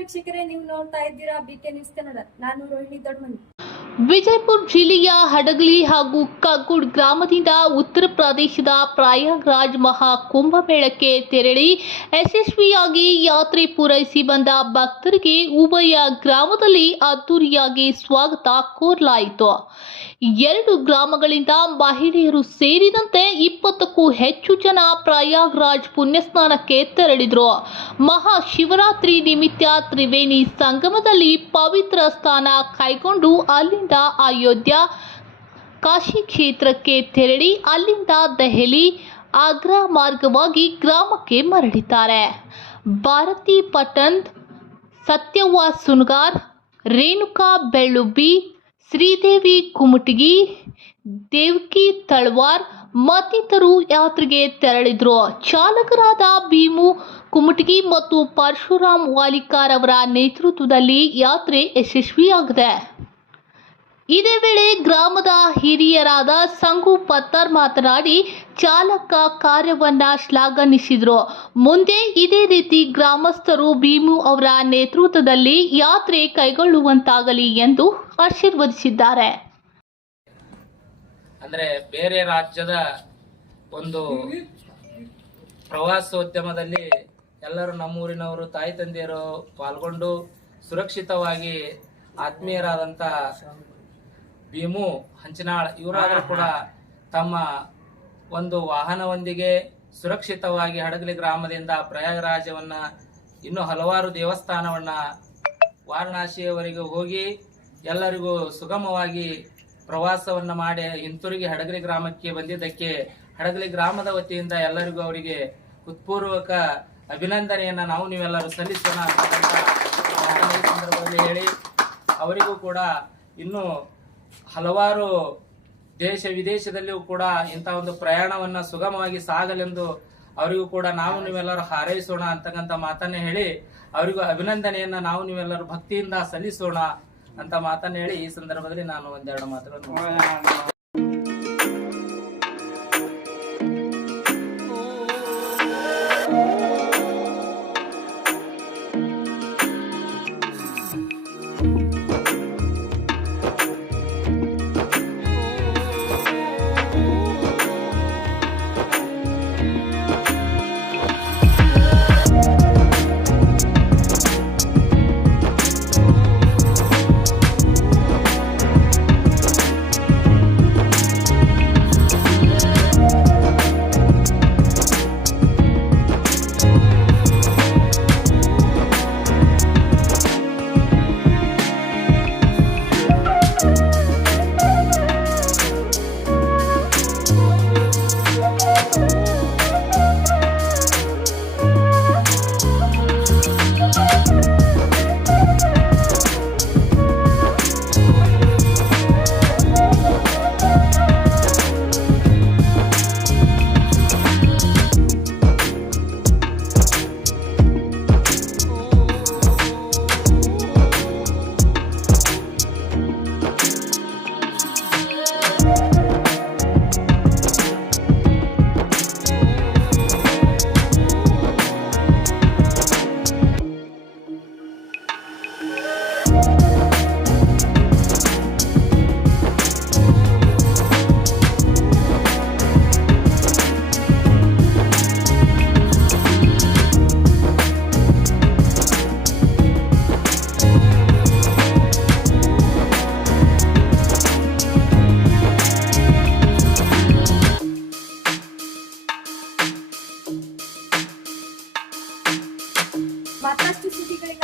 ವೀಕ್ಷಕರೇ, ನೀವು ನೋಡ್ತಾ ಇದ್ದೀರಾ ಬಿ ಕೆ ನ್ಯೂಸ್ ಕನ್ನಡ ನಾನು ರೋಹಿಣಿ ದೊಡ್ಮನಿ. ವಿಜಯಪುರ ಜಿಲ್ಲೆಯ ಹಡಗಲಿ ಹಾಗೂ ಕಗ್ಗುಡ್ ಗ್ರಾಮದಿಂದ ಉತ್ತರ ಪ್ರದೇಶದ ಪ್ರಯಾಗ್ರಾಜ್ ಮಹಾ ಕುಂಭಮೇಳಕ್ಕೆ ತೆರಳಿ ಯಶಸ್ವಿಯಾಗಿ ಯಾತ್ರೆ ಪೂರೈಸಿ ಬಂದ ಭಕ್ತರಿಗೆ ಉಭಯ ಗ್ರಾಮದಲ್ಲಿ ಅದ್ದೂರಿಯಾಗಿ ಸ್ವಾಗತ ಕೋರಲಾಯಿತು. ಎರಡು ಗ್ರಾಮಗಳಿಂದ ಮಹಿಳೆಯರು ಸೇರಿದಂತೆ ಇಪ್ಪತ್ತಕ್ಕೂ ಹೆಚ್ಚು ಜನ ಪ್ರಯಾಗ್ರಾಜ್ ಪುಣ್ಯಸ್ನಾನಕ್ಕೆ ತೆರಳಿದ್ರು. ಮಹಾಶಿವರಾತ್ರಿ ನಿಮಿತ್ತ ತ್ರಿವೇಣಿ ಸಂಗಮದಲ್ಲಿ ಪವಿತ್ರ ಸ್ನಾನ ಕೈಗೊಂಡು ಅಲ್ಲಿಂದ ಅಯೋಧ್ಯ ಕಾಶಿ ಕ್ಷೇತ್ರಕ್ಕೆ ತೆರಳಿ ಅಲ್ಲಿಂದ ದೆಹಲಿ ಆಗ್ರಾ ಮಾರ್ಗವಾಗಿ ಗ್ರಾಮಕ್ಕೆ ಮರಳಿದ್ದಾರೆ. ಭಾರತಿ ಪಟನ್ ಸತ್ಯವ್ವ ಸುನ್ಗಾರ್, ರೇಣುಕಾ ಬೆಳ್ಳುಬ್ಬಿ ಶ್ರೀದೇವಿ ಕುಮಟಗಿ, ದೇವಕಿ ತಳ್ವಾರ್ ಮತ್ತಿತರರು ಯಾತ್ರೆಗೆ ತೆರಳಿದ್ರು. ಚಾಲಕರಾದ ಭೀಮು ಕುಮಟಗಿ ಮತ್ತು ಪರಶುರಾಮ್ ವಾಲಿಕಾರ್ ಅವರ ನೇತೃತ್ವದಲ್ಲಿ ಯಾತ್ರೆ ಯಶಸ್ವಿಯಾಗಿದೆ. ಇದೇ ವೇಳೆ ಗ್ರಾಮದ ಹಿರಿಯರಾದ ಸಂಗು ಪತ್ತರ್ ಮಾತನಾಡಿ, ಚಾಲಕ ಕಾರ್ಯವನ್ನ ಶ್ಲಾಘನಿಸಿದರು. ಮುಂದೆ ಇದೇ ರೀತಿ ಗ್ರಾಮಸ್ಥರು ಭೀಮು ಅವರ ನೇತೃತ್ವದಲ್ಲಿ ಯಾತ್ರೆ ಕೈಗೊಳ್ಳುವಂತಾಗಲಿ ಎಂದು ಆಶೀರ್ವದಿಸಿದ್ದಾರೆ. ಅಂದ್ರೆ ಬೇರೆ ರಾಜ್ಯದ ಒಂದು ಪ್ರವಾಸೋದ್ಯಮದಲ್ಲಿ ಎಲ್ಲರೂ ನಮ್ಮೂರಿನವರು, ತಾಯಿ ತಂದೆಯರು ಪಾಲ್ಗೊಂಡು ಸುರಕ್ಷಿತವಾಗಿ ಆತ್ಮೀಯರಾದಂತ ಭೀಮು ಹಂಚನಾಳ್ ಇವರಾದರೂ ಕೂಡ ತಮ್ಮ ಒಂದು ವಾಹನವೊಂದಿಗೆ ಸುರಕ್ಷಿತವಾಗಿ ಹಡಗಲಿ ಗ್ರಾಮದಿಂದ ಪ್ರಯಾಗರಾಜವನ್ನ ಇನ್ನು ಹಲವಾರು ದೇವಸ್ಥಾನವನ್ನ ವಾರಣಾಸಿಯವರೆಗೆ ಹೋಗಿ ಎಲ್ಲರಿಗೂ ಸುಗಮವಾಗಿ ಪ್ರವಾಸವನ್ನ ಮಾಡಿ ಹಿಂತಿರುಗಿ ಹಡಗಲಿ ಗ್ರಾಮಕ್ಕೆ ಬಂದಿದ್ದಕ್ಕೆ ಹಡಗಲಿ ಗ್ರಾಮದ ವತಿಯಿಂದ ಎಲ್ಲರಿಗೂ ಅವರಿಗೆ ಉತ್ಪೂರ್ವಕ ಅಭಿನಂದನೆಯನ್ನ ನಾವು ನೀವೆಲ್ಲರೂ ಸಲ್ಲಿಸೋಣ ಸಂದರ್ಭದಲ್ಲಿ ಹೇಳಿ ಅವರಿಗೂ ಕೂಡ ಇನ್ನು ಹಲವಾರು ದೇಶ ವಿದೇಶದಲ್ಲಿಯೂ ಕೂಡ ಇಂಥ ಒಂದು ಪ್ರಯಾಣವನ್ನ ಸುಗಮವಾಗಿ ಸಾಗಲೆಂದು ಅವರಿಗೂ ಕೂಡ ನಾವು ನೀವೆಲ್ಲರೂ ಹಾರೈಸೋಣ ಅಂತಕ್ಕಂಥ ಮಾತನ್ನ ಹೇಳಿ, ಅವರಿಗೂ ಅಭಿನಂದನೆಯನ್ನ ನಾವು ನೀವೆಲ್ಲರೂ ಭಕ್ತಿಯಿಂದ ಸಲ್ಲಿಸೋಣ ಅಂತ ಮಾತನ್ನ ಹೇಳಿ ಈ ಸಂದರ್ಭದಲ್ಲಿ ನಾನು ಒಂದೆರಡು ಮಾತುಗಳನ್ನು ചുറ്റിക്കഴിഞ്ഞാൽ